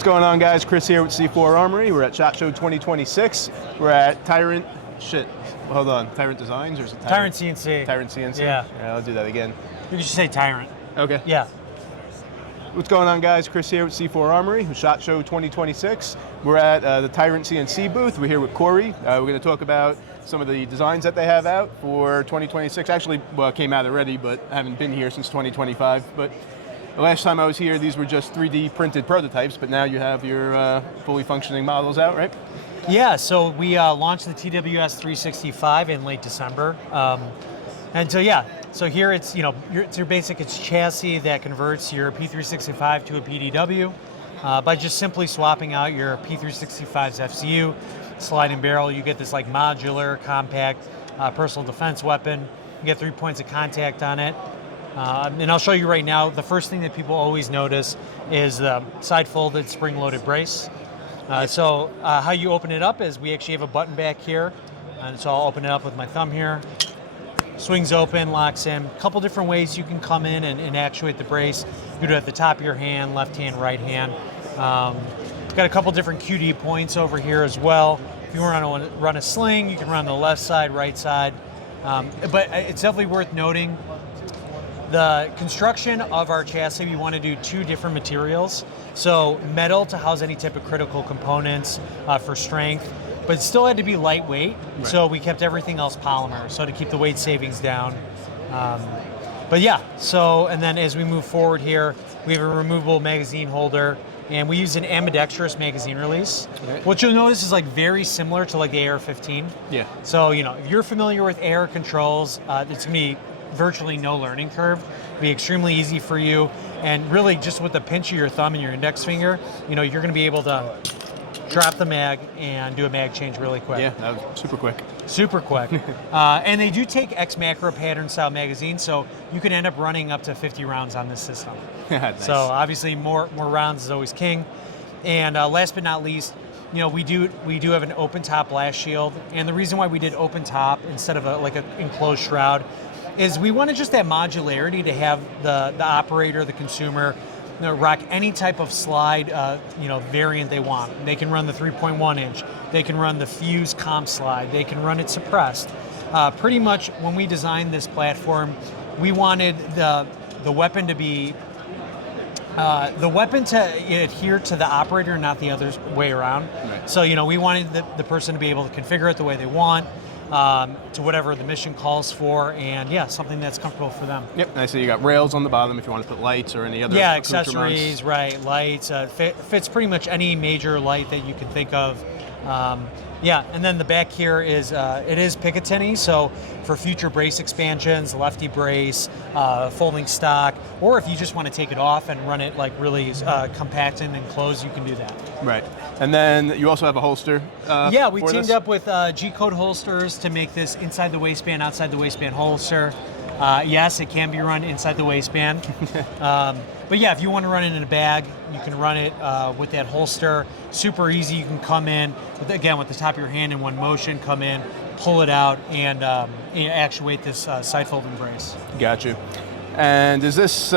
What's going on, guys? Chris here with C4 Armory. We're at SHOT Show 2026. We're at Tyrant, hold on, Tyrant Designs or is it Tyrant CNC. Tyrant CNC? Yeah. Yeah, I'll do that again. You can just say Tyrant. Okay. Yeah. What's going on, guys? Chris here with C4 Armory, with SHOT Show 2026. We're at the Tyrant CNC booth. We're here with Corey. We're going to talk about some of the designs that they have out for 2026. Actually, well, it came out already, but I haven't been here since 2025. But the last time I was here, these were just 3D printed prototypes, but now you have your fully functioning models out, right? Yeah, so we launched the TWS 365 in late December. And so, yeah, so here it's, it's your basic, it's chassis that converts your P365 to a PDW by just simply swapping out your P365's FCU, slide and barrel. You get this like modular, compact personal defense weapon. You get 3 points of contact on it. And I'll show you right now, the first thing that people always notice is the side-folded spring-loaded brace. So how you open it up is we actually have a button back here. And so I'll open it up with my thumb here. Swings open, locks in. A couple different ways you can come in and actuate the brace. You do it at the top of your hand, left hand, right hand. Got a couple different QD points over here as well. If you want to run a sling, you can run the left side, right side. But it's definitely worth noting the construction of our chassis, we want to do two different materials. So metal to house any type of critical components for strength, but it still had to be lightweight. Right. So we kept everything else polymer, so to keep the weight savings down. But yeah, so, and then as we move forward here, we have a removable magazine holder, and we use an ambidextrous magazine release. Okay. What you'll notice is like very similar to like the AR-15. Yeah. So, if you're familiar with AR controls, it's gonna be virtually no learning curve. It'll be extremely easy for you, and really just with the pinch of your thumb and your index finger, you're going to be able to drop the mag and do a mag change really quick. Yeah, that was super quick. Super quick. And they do take X macro pattern style magazines, so you can end up running up to 50 rounds on this system. Nice. So obviously more rounds is always king. And last but not least, we do have an open top blast shield, and the reason why we did open top instead of an enclosed shroud is we wanted just that modularity to have the operator, the consumer, rock any type of slide, variant they want. They can run the 3.1 inch. They can run the fuse comp slide. They can run it suppressed. Pretty much when we designed this platform, we wanted the weapon to be adhere to the operator, not the other way around. Right. So we wanted the person to be able to configure it the way they want. To whatever the mission calls for, and yeah, something that's comfortable for them. Yep, I see you got rails on the bottom if you want to put lights or any other accessories, right, lights. Fits pretty much any major light that you can think of. Yeah, and then the back here is, it is Picatinny, so for future brace expansions, lefty brace, folding stock, or if you just want to take it off and run it like really compact and enclosed, you can do that. Right, and then you also have a holster. Yeah, we teamed up with G-Code holsters to make this inside the waistband, outside the waistband holster. Yes, it can be run inside the waistband. But yeah, if you want to run it in a bag, you can run it with that holster. Super easy. You can come in, with the top of your hand in one motion, come in, pull it out, and actuate this side folding brace. Got you. And is this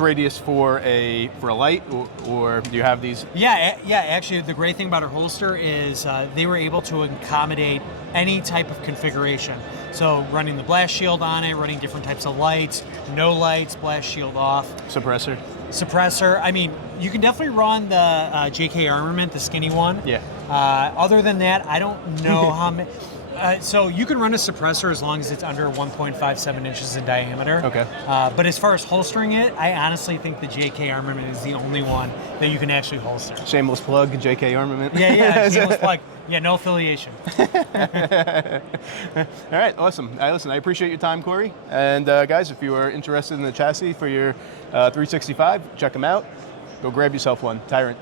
radius for a light, or do you have these? Yeah. Actually, the great thing about our holster is they were able to accommodate any type of configuration. So running the blast shield on it, running different types of lights, no lights, blast shield off. Suppressor. I mean, you can definitely run the JK Armament, the skinny one. Yeah. Other than that, I don't know how many. So you can run a suppressor as long as it's under 1.57 inches in diameter. Okay. But as far as holstering it, I honestly think the JK Armament is the only one that you can actually holster. Shameless plug, JK Armament. Yeah, shameless plug. Yeah, no affiliation. All right, awesome. Listen, I appreciate your time, Corey. And guys, if you are interested in the chassis for your 365, check them out. Go grab yourself one. Tyrant.